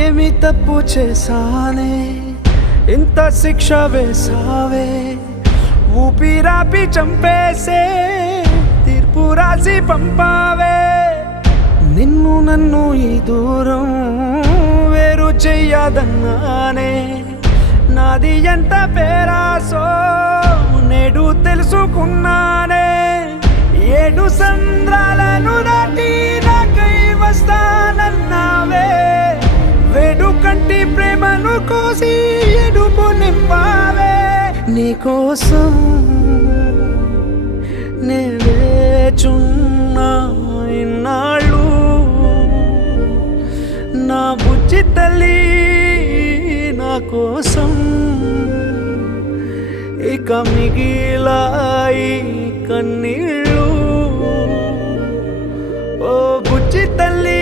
ఏమి తప్పు చేశానే ఇంత శిక్ష వేసావే ఊపిరాపి చంపేసే తీర్పు రాసి పంపావే నిన్ను నన్ను ఈ దూరం వేరు చెయ్యదన్నానే నాది ఎంత పేరాసో నేడు తెలుసుకున్నానే 7 సంద్రాలను దాటి నాకై వస్తానన్నావే వేడు కంటి ప్రేమను కోసి ఎడుపు నింపావే నీకోసం నే వేచున్నా ఇన్నాళ్ళు నా బుజ్జి తల్లి నా కోసం ఇక మిగిలాయి కన్నీళ్ళు ఓ బుజ్జి తల్లి